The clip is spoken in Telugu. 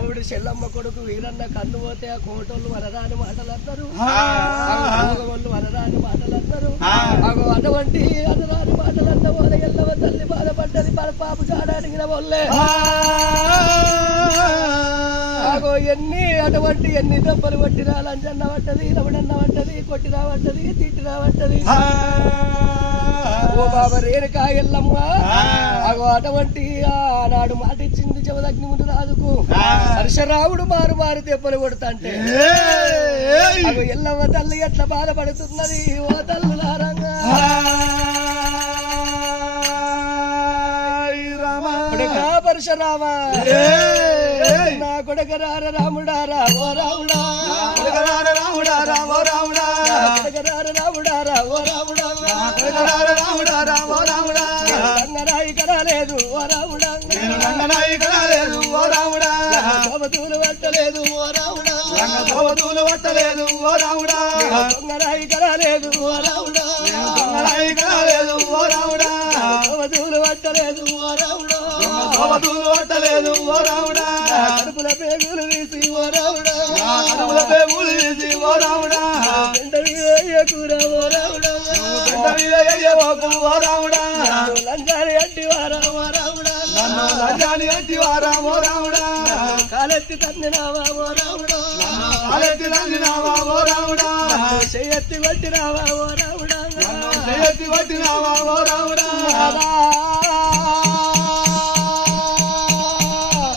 ఇప్పుడు చెల్లమ్మ కొడుకు వీరన్న కన్ను పోతే ఆ కోటోళ్ళు వనరాని మాటలు అన్నారు, వాళ్ళు వనరాని మాటలు అన్నారు. అటువంటి అనరాని మాటలు అన్న వాళ్ళ ఎల్లవ తల్లి బాధపడ్డది, మన పాపు చాడ అడిగిన వాళ్ళే. ఎన్ని దెబ్బలు కొట్టినా లంచన్న పట్టది, రమణన్న పట్టది, కొట్టినా పట్టది, తిట్టినా పట్టది. ఓ బాబా రేణుకా ఎల్లమ్మ అటువంటి ఆనాడు మాట ఇచ్చింది జమదగ్ని ముందు రాజుకు. పరశురాముడు మారు మారు దెబ్బలు కొడుతుంటే ఎల్లమ్మ తల్లి ఎట్లా బాధపడుతున్నది. ఓ తల్లులారంగా పరశురామ నా కొడకరార రాముడారా ఓ రాముడా, రాముడారా ఓ రాముడా, కొడకరార రాముడారా ఓ రాముడా, రాముడారా ఓ రాముడా, రంగనాయి కరాలేదు ఓ రాముడా, రంగనాయి కరాలేదు ఓ రాముడా, శోభతూలు పట్టలేదు ఓ రాముడా, శోభతూలు పట్టలేదు ఓ రాముడా, దొంగరాయి కరాలేదు ఓ రాముడా, దొంగరాయి కరాలేదు ఓ రాముడా, శోభతూలు పట్టలేదు ఓ రాముడా, శోభతూలు పట్టలేదు ఓ రాముడా, కడుపుల పేగులు తీసి ఓ రాముడా, కడుపుల పేగులు తీసి ఓ రాముడా, కూర ఓ రాముడా, ఓ రాముడా, లంచాని అంటివారా ఓ రాముడా, లంచాని అంటివారా ఓ రాముడా, కాలెత్తి తందినావా ఓ రాముడా, కాలెత్తి తందినావా ఓ రాముడా, చెయ్యెత్తి కొట్టినావా ఓ రాముడా, చెయ్యెత్తి కొట్టినావా ఓ రాముడా,